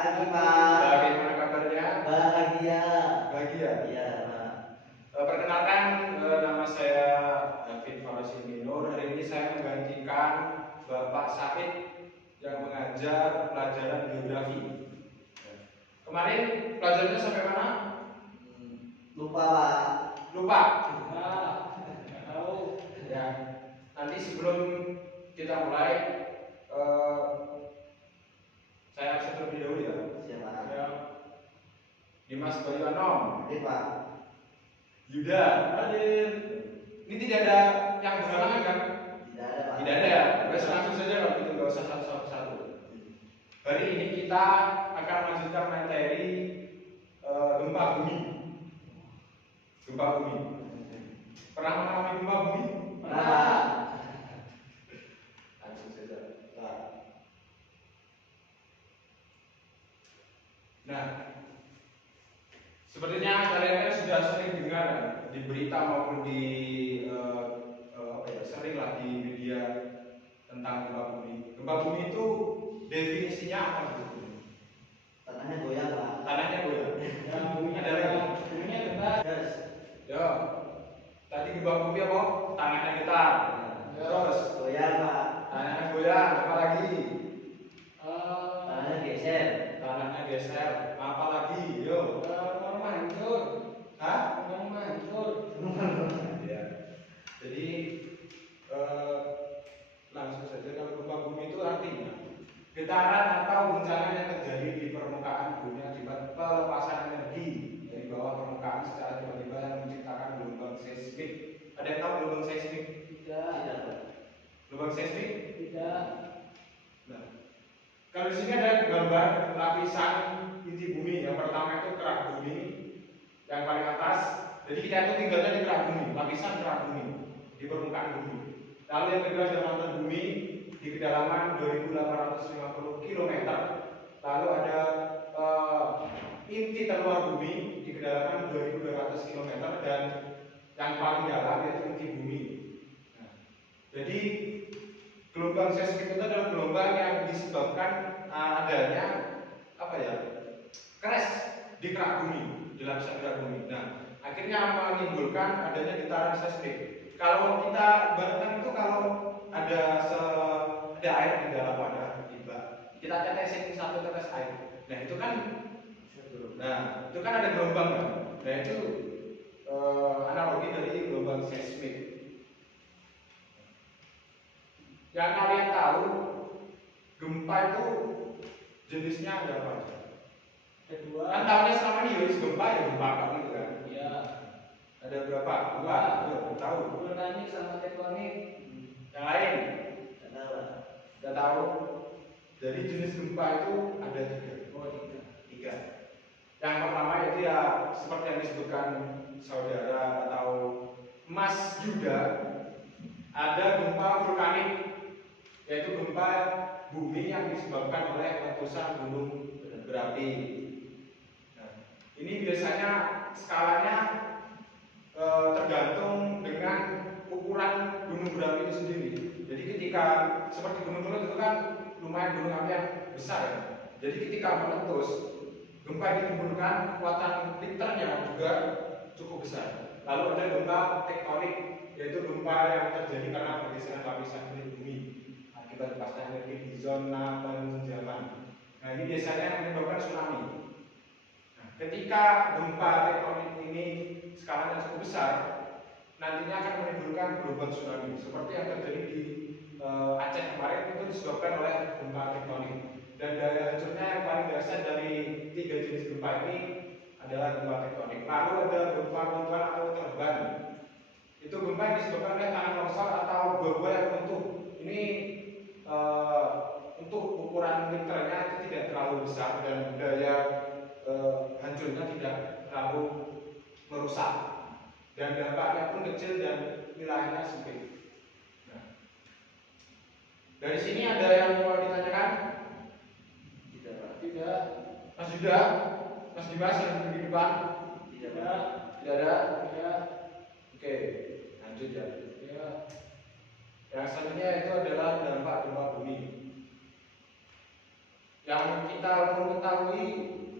Pagi, Pak. Bagaimana kabarnya? Bahagia. Bahagia? Iya, Pak. Perkenalkan, nama saya David Farasinur. Hari ini saya menggantikan Bapak Said yang mengajar pelajaran geografi. Kemarin pelajarannya sampai mana? Lupa, Pak. Lupa? Nggak tahu. Ya. Nanti sebelum kita mulai, saya absen terlebih dahulu ya. Siapa? Ya. Dimas Bayu Anom. Oke, Pak. Yuda. Hadir. Ini tidak ada yang berhalangan kan? Tidak ada, Pak. Tidak ada ya. Wes langsung saja kalau gitu, nggak usah satu-satu. Hari ini kita akan melanjutkan materi gempa bumi. Gempa bumi. Pernah mengalami gempa bumi? Pernah, Pak. Langsung saja. Nah, sepertinya kalian kan sudah sering dengar di berita maupun di sering lah di media tentang gempa bumi. Gempa bumi itu definisinya apa gitu? Tanahnya goyang, Pak. Tanahnya goyang. Ya, buminya Ada lagi? Buminya getar. Yes. Ya. Tadi gempa bumi apa? Tanahnya getar. Terus Goyang, Pak. tanahnya goyang. Apa lagi? Tanahnya geser. Tanahnya geser. Apa lagi? Yo. Rumah hancur. Hah? Rumah hancur. Ya. Jadi langsung saja, kalau gempa bumi itu artinya getaran atau guncangan yang terjadi di permukaan bumi akibat pelepasan energi dari bawah permukaan secara tiba-tiba yang menciptakan gelombang seismik. Ada yang tahu gelombang seismik? Tidak. Tidak, Pak. Gelombang seismik? Tidak. Nah, kalau di sini ada gambar lapisan inti bumi. Yang pertama itu kerak bumi, yang paling atas. Jadi kita itu tinggalnya di kerak bumi, lapisan kerak bumi di permukaan bumi. Lalu yang kedua ada mantel bumi di kedalaman 2.850 km. Lalu ada inti terluar bumi di kedalaman 2.200 km dan yang paling dalam yaitu inti bumi. Nah, jadi gelombang seismik itu adalah gelombang yang disebabkan adanya crash di kerak bumi, di lapisan kerak bumi. Nah, akhirnya menimbulkan adanya getaran seismik. Kalau kita ibaratkan itu, kalau ada air di dalam wadah tiba, kita tetesin satu tetes air. Nah, itu kan ada gelombang kan? Nah, itu analogi dari gelombang seismik. Yang kalian tahu, gempa itu jenisnya ada apa aja? Kedua. Kan tahunya selama ini jenis gempa ya gempa apa gitu kan? Iya. Ada berapa? Dua. Tahu? Vulkanik sama tektonik. Yang lain? Tidak tahu, Pak. Tidak tahu. Jadi jenis gempa itu ada tiga. Oh, tidak. Tiga. Yang pertama itu ya seperti yang disebutkan saudara atau Mas Yuda, ada gempa vulkanik, yaitu gempa bumi yang disebabkan oleh letusan gunung berapi. Nah, ini biasanya skalanya tergantung dengan ukuran gunung berapi itu sendiri. Jadi ketika seperti gunung Meletus itu kan lumayan gunung api yang besar ya. Jadi ketika meletus, gempa ini menimbulkan kekuatan Richternya juga cukup besar. Lalu ada gempa tektonik, yaitu gempa yang terjadi karena pergeseran lapisan kulit bumi akibat lepasnya energi di zona penunjaman. Nah, ini biasanya menyebabkan tsunami. Nah, ketika gempa tektonik ini skalanya cukup besar, nantinya akan menimbulkan gelombang tsunami seperti yang terjadi di Aceh kemarin. Itu disebabkan oleh gempa tektonik. Dan daya hancurnya yang paling dahsyat dari tiga jenis gempa ini adalah gempa tektonik. Lalu ada gempa runtuhan atau terban. Itu gempa yang disebabkan oleh tanah longsor atau gua-gua yang runtuh. Ini untuk ukuran Richternya itu tidak terlalu besar dan daya hancurnya tidak terlalu merusak, dan dampaknya pun kecil dan wilayahnya sempit. Nah, dari sini ada yang mau ditanyakan? Tidak, Pak. Tidak. Mas Yuda, Mas Dimas yang di depan? Tidak, Pak. Tidak ada? Tidak. Oke, lanjut ya. Ya. Yang selanjutnya itu adalah dampak gempa bumi. Yang kita mengetahui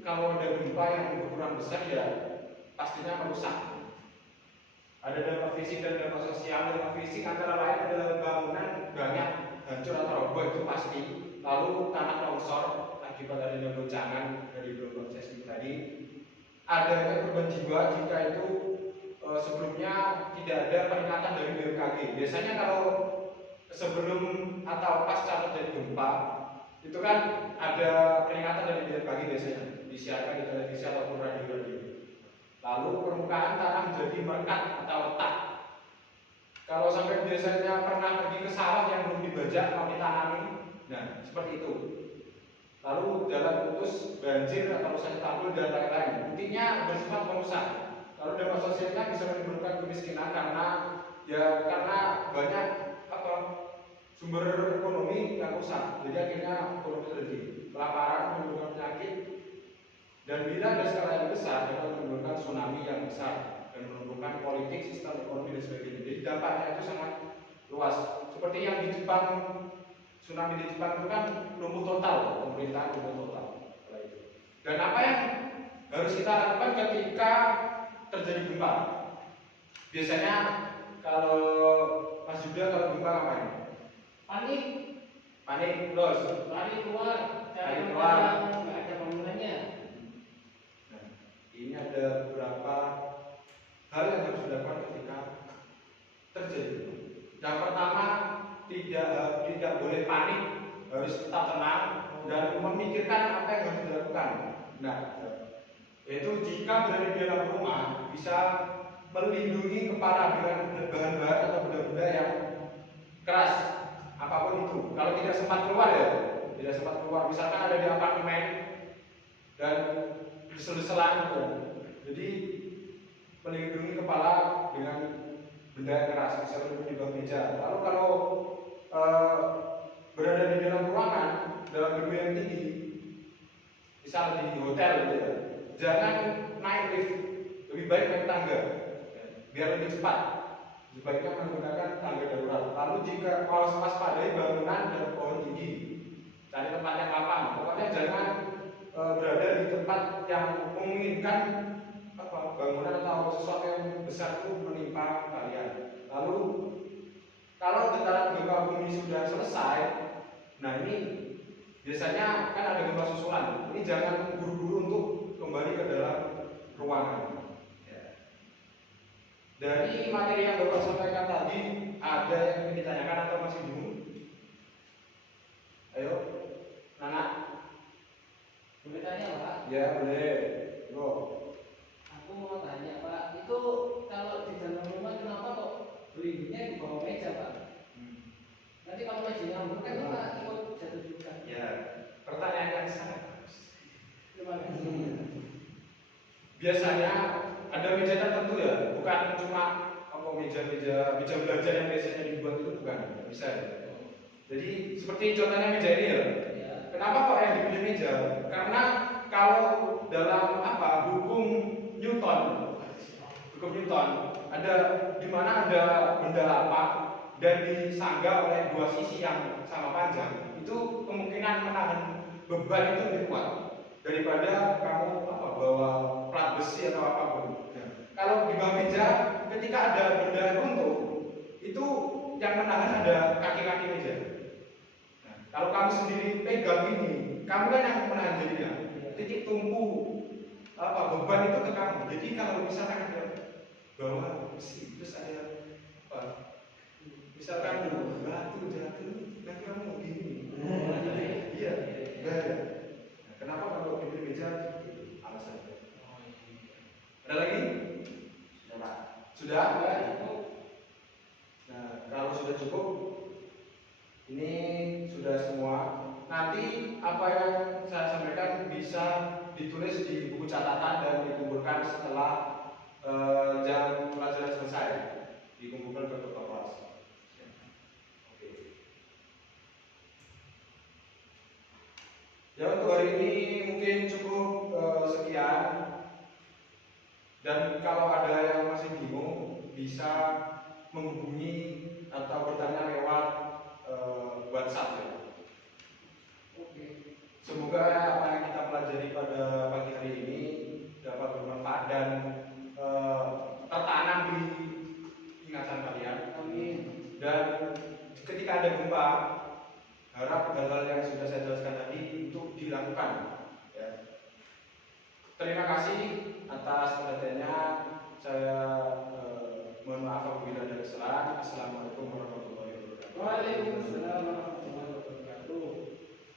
kalau ada gempa yang berukuran besar ya pastinya merusak. Ada dampak fisik dan dampak sosial. Dampak fisik antara lain adalah bangunan banyak hancur atau roboh, itu pasti. Lalu tanah longsor akibat adanya goncangan dari gelombang seismik tadi. Adanya korban jiwa jika itu sebelumnya tidak ada peringatan dari BMKG. Biasanya kalau sebelum atau pasca terjadi gempa itu kan ada peringatan dari BMKG biasanya disiarkan di televisi ataupun radio-radio. Lalu permukaan tanah menjadi merekat atau retak. Kalau sampai biasanya pernah pergi ke sawah yang belum dibajak mau ditanami, nah seperti itu. Lalu jalan putus, banjir atau rusak tanggul dan lain-lain. Intinya bersifat merusak. Lalu dampak sosialnya bisa menimbulkan kemiskinan karena banyak sumber ekonomi yang rusak. Jadi akhirnya ekonomi terjadi kelaparan, menimbulkan penyakit. Dan bila ada skala yang besar, dapat menimbulkan tsunami yang besar dan menumbuhkan politik, sistem ekonomi dan sebagainya. Jadi dampaknya itu sangat luas. Seperti yang di Jepang, tsunami di Jepang itu kan lumpuh total, pemerintahan lumpuh total. Dan apa yang harus kita lakukan ketika terjadi gempa? Biasanya kalau Mas Yuda kalau gempa ngapain? Panik. Panik terus. Lari keluar. Lari Cari keluar. tempat yang nggak ada bangunannya. Ini ada beberapa hal yang harus dilakukan ketika terjadi. Yang pertama, tidak boleh panik, harus tetap tenang dan memikirkan apa yang harus dilakukan. Nah, yaitu jika berada di dalam rumah bisa melindungi kepala dengan bahan-bahan atau benda-benda yang keras, apapun itu. Kalau tidak sempat keluar misalkan ada di apartemen dan desel-deselan gitu. Jadi melindungi kepala dengan benda yang keras, misalnya di bawah meja. Lalu kalau berada di dalam ruangan, dalam gedung yang tinggi, misal di hotel gitu ya, jangan naik lift, lebih baik naik tangga, biar lebih cepat. Sebaiknya menggunakan tangga darurat. Lalu jika waspadai bangunan dan pohon tinggi, cari tempat yang lapang. Pokoknya jangan berada di tempat yang memungkinkan bangunan atau sesuatu yang besar itu menimpa kalian. Lalu kalau getaran gempa bumi sudah selesai, nah ini biasanya kan ada gempa susulan. Ini jangan buru-buru untuk kembali ke dalam ruangan. Dari materi yang Bapak sampaikan tadi, ada yang ingin ditanyakan atau masih bingung? Ayo, Nana. Boleh tanya Pak? Ya boleh. Go. Aku mau tanya Pak, itu kalau di dalam rumah kenapa kok belinya di bawah meja Pak? Nanti kalau mejanya ambruk kan kita ikut jatuh juga. Ya, pertanyaan yang sangat bagus. Terima kasih. Biasanya ada meja tertentu ya, bukan cuma meja belajar yang biasanya dibuat itu bukan, bisa ya. Jadi seperti contohnya meja ini ya. Kenapa kok yang dipilih meja? Karena kalau dalam hukum Newton ada di mana ada benda lapang dan disangga oleh dua sisi yang sama panjang, itu kemungkinan menahan beban itu lebih kuat daripada kamu bawa plat besi atau apapun. Kalau di bawah meja, ketika ada benda runtuh, itu yang menahan ada kaki-kaki meja. Nah, kalau kamu sendiri pegang ini, kamu kan yang menahan jadinya. Titik tumpu beban itu ke kamu. Jadi kalau misalkan ada bawa besi, terus ada misalkan batu jatuh, kan kamu gini. Iya, bahaya. Nah, kenapa kalau pilih meja? Alasannya. Ada lagi? Sudah? Nah, kalau sudah cukup, ini sudah semua. Nanti apa yang saya sampaikan bisa ditulis di buku catatan dan dikumpulkan setelah jam pelajaran selesai, dikumpulkan ke ketua kelas. Oke. Ya, untuk hari ini mungkin cukup sekian. Dan kalau ada yang masih bingung, bisa menghubungi atau bertanya lewat WhatsApp ya. Oke. Semoga apa yang kita pelajari pada pagi hari ini dapat bermanfaat dan tertanam di ingatan kalian. Amin. Dan ketika ada gempa, harap hal-hal yang sudah saya jelaskan tadi untuk dilakukan. Ya. Terima kasih atas